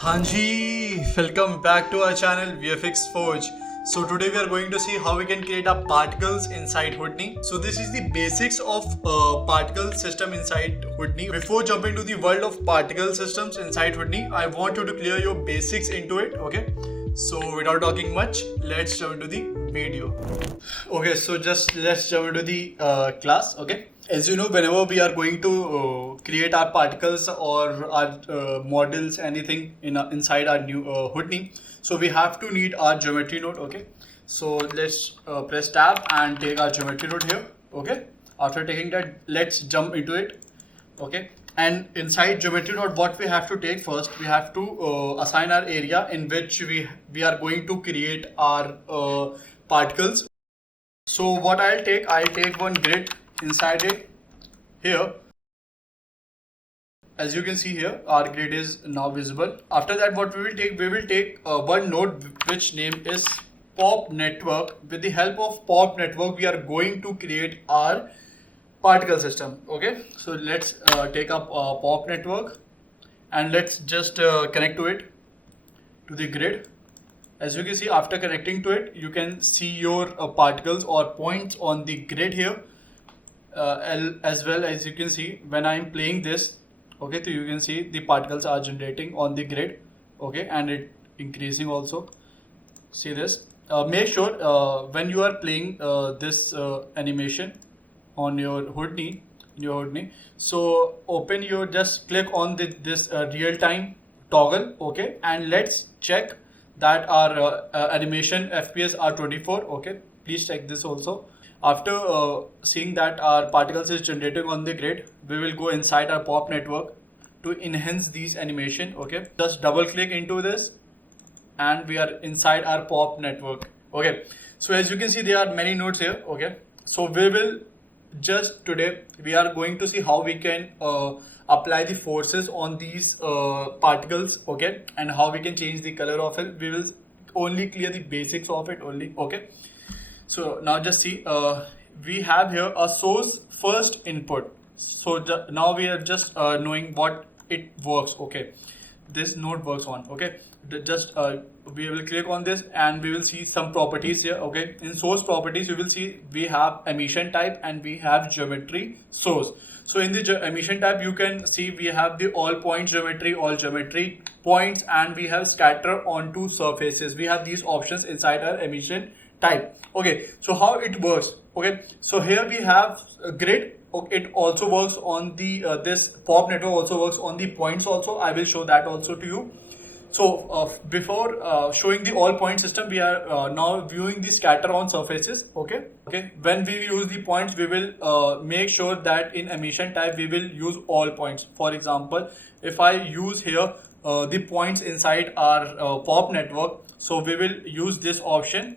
Hanji, welcome back to our channel VFX Forge. So today we are going to see how we can create our particles inside Houdini. So this is the basics of particle system inside Houdini. Before jumping to the world of particle systems inside Houdini, I want you to clear your basics into it, okay? So without talking much, let's jump into the video. Okay, so just let's jump into the class, okay? As you know, whenever we are going to create our particles or our models, anything inside our new Houdini, so we have to need our geometry node, okay? So let's press tab and take our geometry node here, okay? After taking that, let's jump into it, okay? And inside geometry node, what we have to take first, we have to assign our area in which we are going to create our particles. So what I'll take one grid inside it here. As you can see here, our grid is now visible. After that, what we will take one node which name is pop network. With the help of pop network, we are going to create our particle system. Okay, so let's take up pop network and let's just connect to it, to the grid. As you can see, after connecting to it, you can see your particles or points on the grid here. As well as you can see when I am playing this, okay, so you can see the particles are generating on the grid, okay, and it increasing also. See this. Make sure when you are playing this animation on your Houdini, so open your, just click on this real time toggle, okay, and let's check that our animation FPS are 24, okay. Please check this also. After seeing that our particles is generating on the grid, we will go inside our pop network to enhance these animation, okay. Just double click into this and we are inside our pop network, okay. So as you can see, there are many nodes here, okay. So we will just today we are going to see how we can apply the forces on these particles, okay, and how we can change the color of it. We will only clear the basics of it only, okay. So now just see, we have here a source first input. So now we are just knowing what it works, okay. This node works on, okay. Just we will click on this and we will see some properties here, okay. In source properties, you will see we have emission type and we have geometry source. So in the emission type, you can see we have the all points geometry, all geometry points, and we have scatter onto surfaces. We have these options inside our emission type, okay. So how it works, okay. So here we have a grid. Okay, it also works on the this pop network also works on the points also. I will show that also to you. So before showing the all point system, we are now viewing the scatter on surfaces, okay. When we use the points, we will make sure that in emission type we will use all points. For example, if I use here the points inside our pop network, so we will use this option,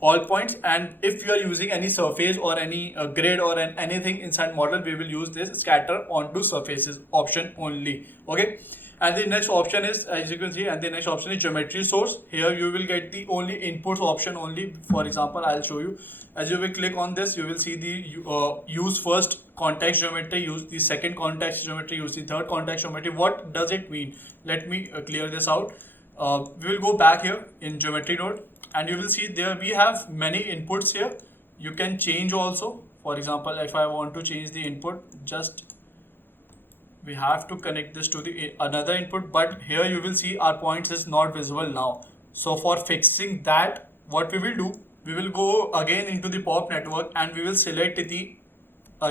all points, and if you are using any surface or any grid or anything inside model, we will use this scatter onto surfaces option only, okay. And the next option is, as you can see, and the next option is geometry source. Here you will get the only inputs option only. For example, I'll show you. As you will click on this, you will see the use first context geometry, use the second context geometry, use the third context geometry. What does it mean? Let me clear this out. We will go back here in geometry node and you will see there we have many inputs here. You can change also. For example, if I want to change the input, just we have to connect this to the another input, but here you will see our points is not visible now. So for fixing that, what we will do, we will go again into the pop network and we will select the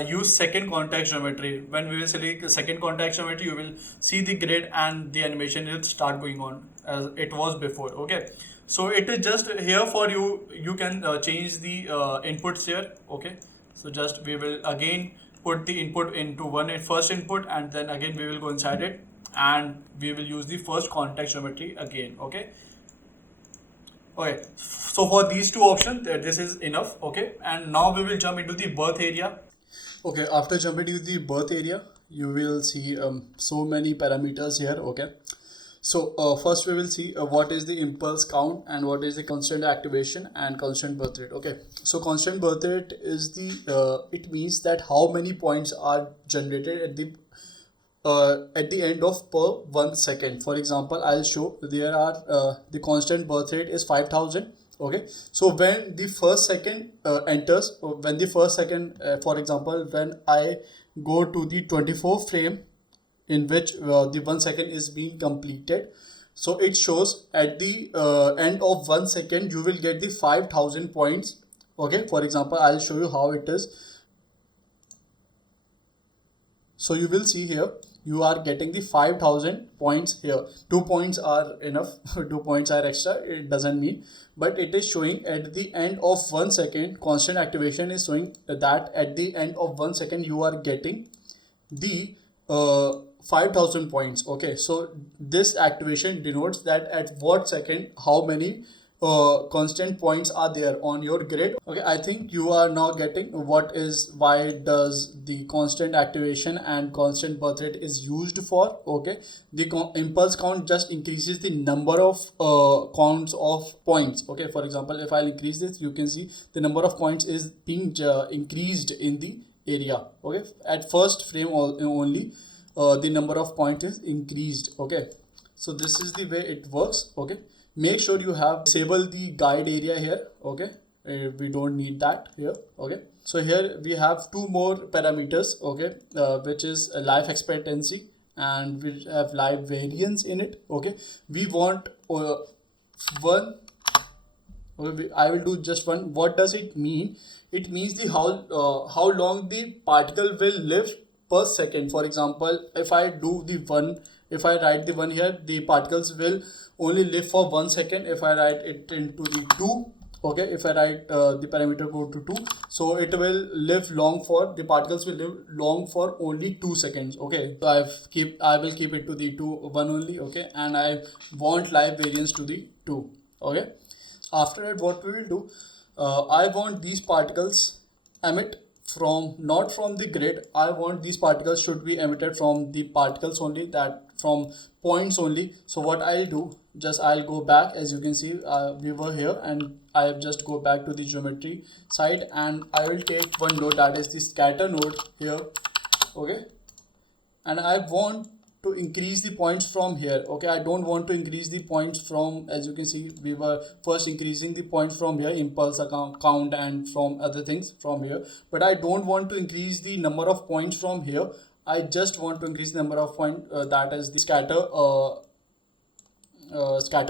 use second context geometry. When we will select the second context geometry, you will see the grid and the animation will start going on as it was before, okay. So it is just here for you. You can change the inputs here, okay. So just we will again put the input into first input, and then again we will go inside it and we will use the first context geometry again, okay. Okay, so for these two options, this is enough, okay. And now we will jump into the birth area. Okay, after jumping to the birth area, you will see so many parameters here, okay. So first we will see what is the impulse count and what is the constant activation and constant birth rate, okay. So constant birth rate is the it means that how many points are generated at the at the end of per 1 second. For example, I'll show there are the constant birth rate is 5000. Okay, so when the first second enters, when the first second, for example, when I go to the 24 frame in which the 1 second is being completed, so it shows at the end of 1 second you will get the 5000 points. Okay, for example, I'll show you how it is. So you will see here you are getting the 5000 points here. 2 points are enough. 2 points are extra, it doesn't mean, but it is showing at the end of 1 second. Constant activation is showing that at the end of 1 second you are getting the 5000 points. Okay, so this activation denotes that at what second how many constant points are there on your grid. Okay, I think you are now getting why does the constant activation and constant birth rate is used for. Okay, the impulse count just increases the number of counts of points. Okay, for example, if I'll increase this, you can see the number of points is being increased in the area. Okay, at first frame only the number of points is increased. Okay, so this is the way it works. Okay, make sure you have disabled the guide area here. Okay, we don't need that here. Okay, so here we have two more parameters. Okay, which is life expectancy and we have life variance in it. Okay, we want one. Okay, I will do just one. What does it mean? It means the how long the particle will live per second. For example, if I do the one, if I write the one here, the particles will only live for 1 second. If I write it into the 2, okay, if I write the parameter go to 2, so it will live long for, the particles will live long for only 2 seconds. Okay, so I will keep it to the 1 only. Okay, and I want life variance to the 2. Okay, after that what we will do, I want these particles emit from, not from the grid. I want these particles should be emitted from the particles only, that from points only. So what I'll do, just I'll go back. As you can see, we were here and I have just go back to the geometry side and I will take one node, that is the scatter node here. Okay, and I want to increase the points from here. Okay, I don't want to increase the points from, as you can see, we were first increasing the points from here, impulse count and from other things from here, but I don't want to increase the number of points from here. I just want to increase the number of points, that is the scatter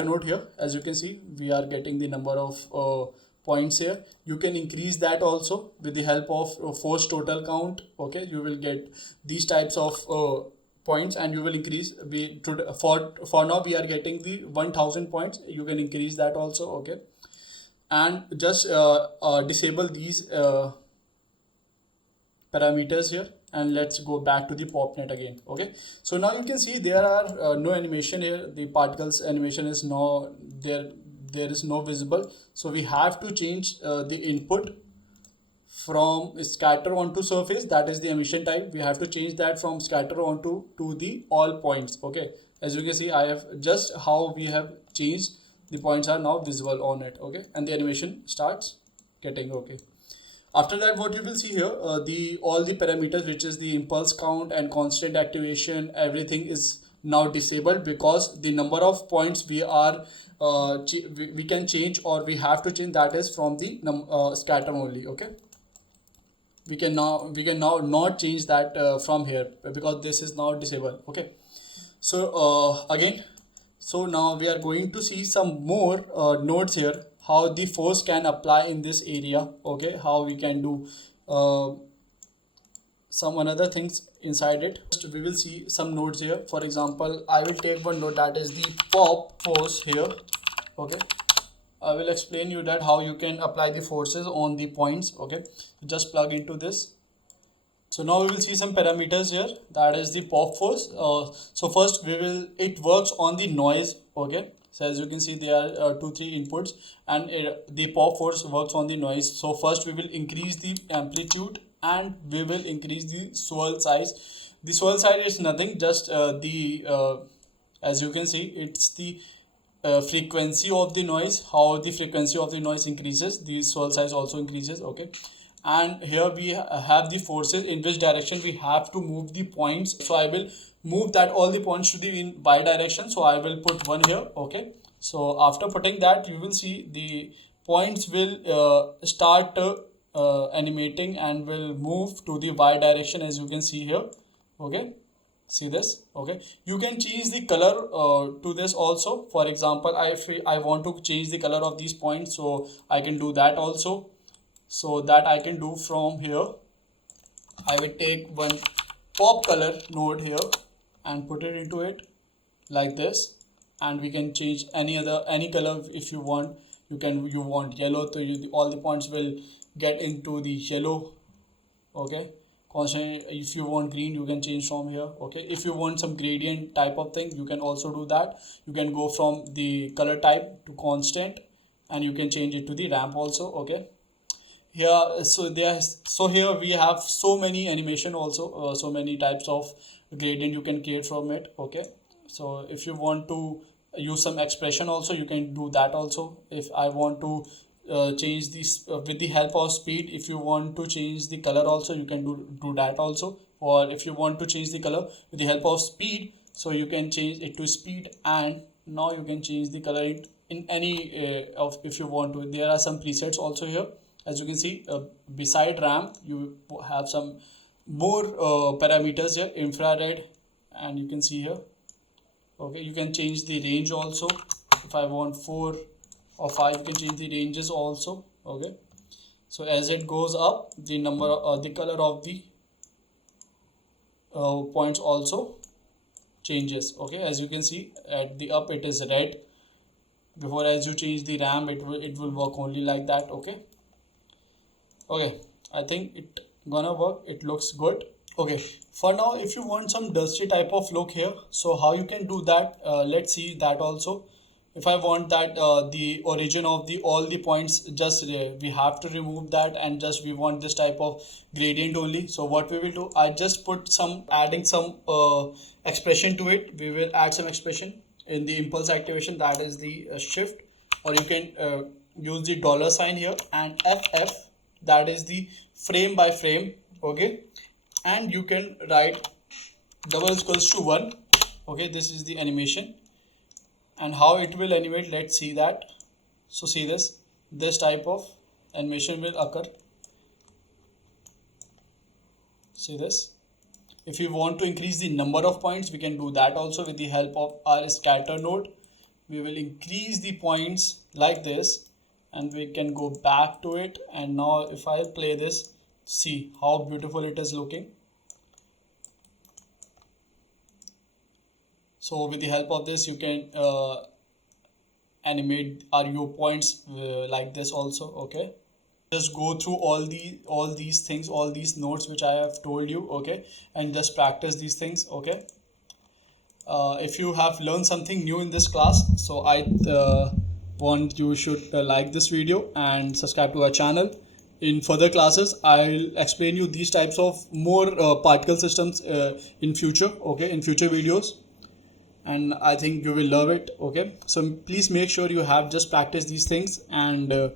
node here. As you can see, we are getting the number of points here. You can increase that also with the help of force total count. Okay, you will get these types of points and you will increase. For now we are getting the 1000 points. You can increase that also. Okay, and just disable these parameters here and let's go back to the POPNet again. Okay, so now you can see there are no animation here. The particles animation is no there is no visible. So we have to change the input from scatter onto surface, that is the emission type. We have to change that from scatter onto to the all points. Okay, as you can see, I have just how we have changed, the points are now visible on it. Okay, and the animation starts getting. Okay, after that what you will see here, all the parameters, which is the impulse count and constant activation, everything is now disabled because the number of points we are we can change or we have to change, that is from the scatter only. Okay, we can now not change that from here because this is now disabled. Okay, so again, so now we are going to see some more nodes here, how the force can apply in this area. Okay, how we can do some another things inside it. First, we will see some nodes here. For example, I will take one node, that is the pop force here. Okay, I will explain you that how you can apply the forces on the points. Okay, just plug into this. So now we will see some parameters here, that is the pop force. So first it works on the noise. Okay, so as you can see there are 2-3 inputs and the pop force works on the noise. So first we will increase the amplitude and we will increase the swirl size. The swirl size is nothing, just as you can see, it's the frequency of the noise. How the frequency of the noise increases, the swirl size also increases. Okay, and here we have the forces in which direction we have to move the points. So I will move that all the points to the in y direction, so I will put one here. Okay, so after putting that, you will see the points will start animating and will move to the y direction, as you can see here. Okay, see this. Okay, you can change the color to this also. For example, if I want to change the color of these points, so I can do that also. So that I can do from here, I will take one pop color node here and put it into it like this, and we can change any color if you want. You want yellow, so all the points will get into the yellow. Okay, constantly. If you want green, you can change from here. Okay, if you want some gradient type of thing, you can also do that. You can go from the color type to constant, and you can change it to the ramp also. Okay, here, so here we have so many animation also, so many types of gradient you can create from it. Okay, so if you want to use some expression also, you can do that also. If I want to change this with the help of speed, if you want to change the color also, you can do that also. Or if you want to change the color with the help of speed, so you can change it to speed, and now you can change the color in any of, if you want to. There are some presets also here, as you can see. Beside ramp, you have some more parameters here, infrared, and you can see here. Okay, you can change the range also. If I want 4 or 5, you can change the ranges also. Okay, so as it goes up, the number the color of the points also changes. Okay, as you can see, at the up it is red. Before, as you change the RAM, it will work only like that. Okay, I think it gonna work. It looks good. Okay, for now, if you want some dusty type of look here, so how you can do that, let's see that also. If I want that the origin of the all the points, just we have to remove that, and just we want this type of gradient only. So what we will do, I just put some adding some expression to it. We will add some expression in the impulse activation, that is the shift, or you can use the dollar sign here, and FF, that is the frame by frame. Okay, and you can write double equals to 1. Okay, this is the animation, and how it will animate, let's see that. So see this type of animation will occur. See this. If you want to increase the number of points, we can do that also with the help of our scatter node. We will increase the points like this, and we can go back to it. And now if I play this, see how beautiful it is looking. So with the help of this, you can animate RU points like this also. Okay, just go through all these things, all these notes which I have told you. Okay, and just practice these things. Okay, if you have learned something new in this class, so I want you should like this video and subscribe to our channel. In further classes, I'll explain you these types of more particle systems in future. Okay, in future videos, and I think you will love it. Okay, so please make sure you have just practiced these things, and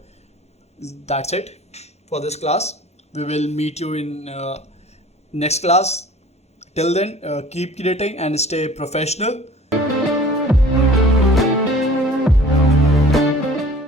that's it for this class. We will meet you in next class. Till then, keep creating and stay professional.